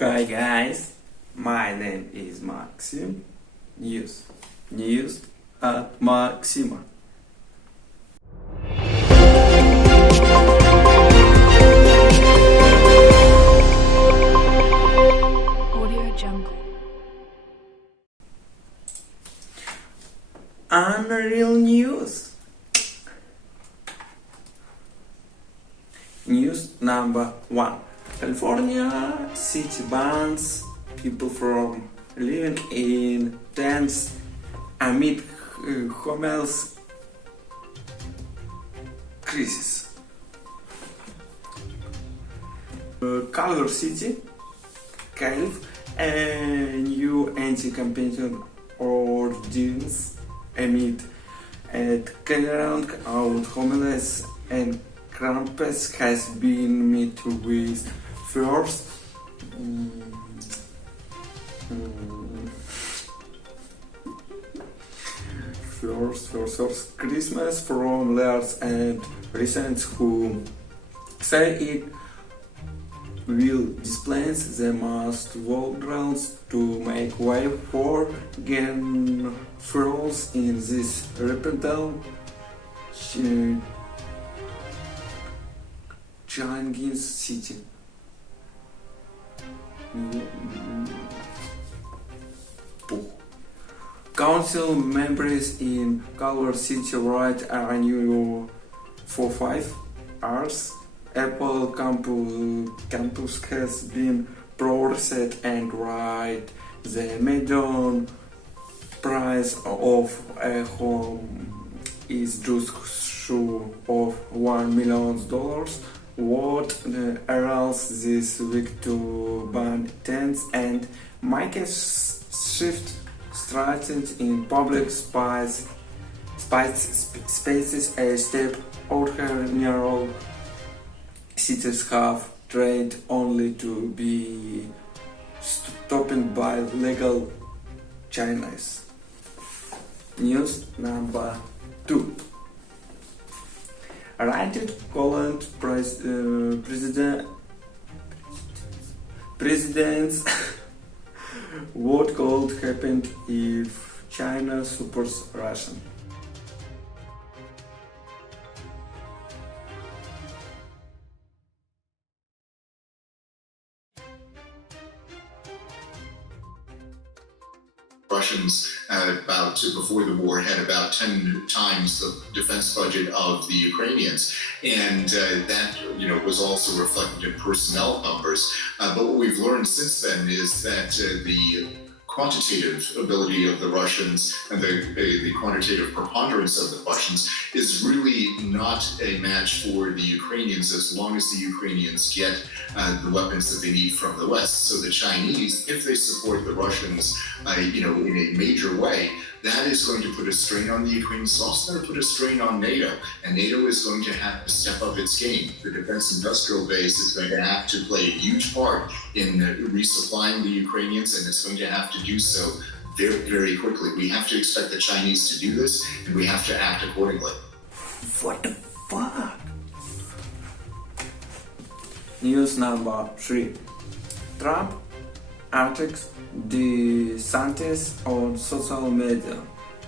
Hi guys, my name is Maksim. News at Maxima. Audio Jungle. Unreal news. News number 1. California city bans people from living in tents amid homeless crisis. Culver City, Kyiv, a new anti-campaign ordinance amid clearing out homeless and campus has been met with first Christmas from leaders and residents who say it will displace the most vulnerable to make way for gunfalls in this repentant challenging city. Council members in Culver City write a new for 5 hours. Apple campus has been processed and right. The median price of a home is just short of $1 million. What aroused this week to ban tents and make shift strategy in public spaces a step ordinary cities have tried only to be stopped by legal channels. News number 2. United Poland presidents what could happen if China supports Russia. Russians before the war had about 10 times the defense budget of the Ukrainians, and that was also reflected in personnel numbers. But what we've learned since then is that the quantitative ability of the Russians and the quantitative preponderance of the Russians is really not a match for the Ukrainians as long as the Ukrainians get the weapons that they need from the West. So the Chinese, if they support the Russians, in a major way, that is going to put a strain on the Ukrainians. It's also going to put a strain on NATO, and NATO is going to have to step up its game. The defense industrial base is going to have to play a huge part in resupplying the Ukrainians, and it's going to have to do so very, very quickly. We have to expect the Chinese to do this, and we have to act accordingly. What the fuck? News number 3. Trump attacks DeSantis on social media.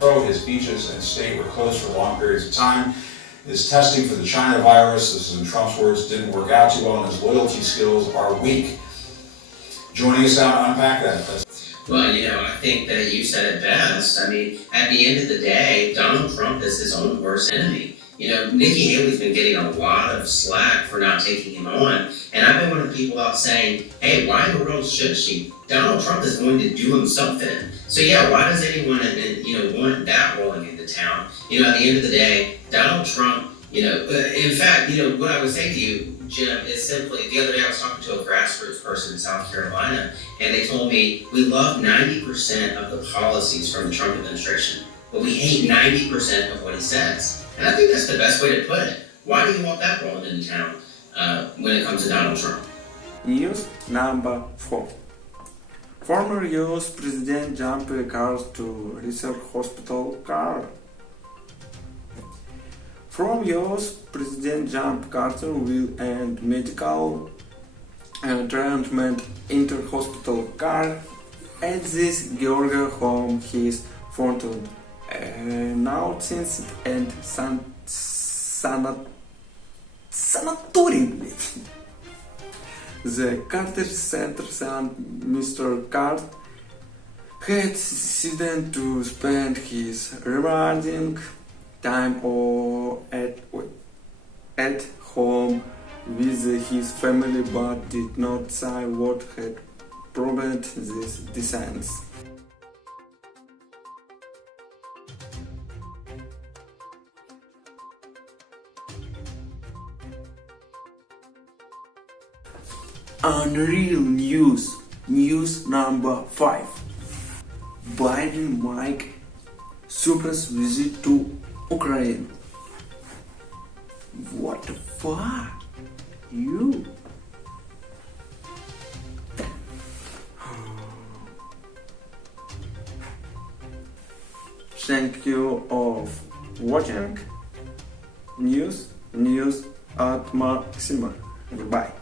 So his beaches and state were closed for long periods of time. His testing for the China virus, this is in Trump's words, didn't work out too well, and his loyalty skills are weak. Joining us now to unpack that. Well, I think that you said it best. I mean, at the end of the day, Donald Trump is his own worst enemy. Nikki Haley's been getting a lot of slack for not taking him on, and I've been one of the people out saying, hey, why in the world should she? Donald Trump is going to do himself in. So yeah, why does anyone want that rolling into town? At the end of the day, Donald Trump, in fact, what I would say to you, Jim, is simply, the other day I was talking to a grassroots person in South Carolina, and they told me, we love 90% of the policies from the Trump administration, but we hate 90% of what he says. And I think that's the best way to put it. Why do you want that rolling into town when it comes to Donald Trump? News number 4. Former US President jumped cars to reserve hospital car. From US President Jump Carter will end medical treatment inter-hospital car at this Georgia home his fortune, announced and sanatoring. The Carter Center son, Mr. Cart, had decided to spend his remaining time at home with his family, but did not say what had prompted this decision. Unreal news number 5. Biden Mike surprise visit to Ukraine. What the fuck? You? Thank you of watching news at Maksim. Goodbye.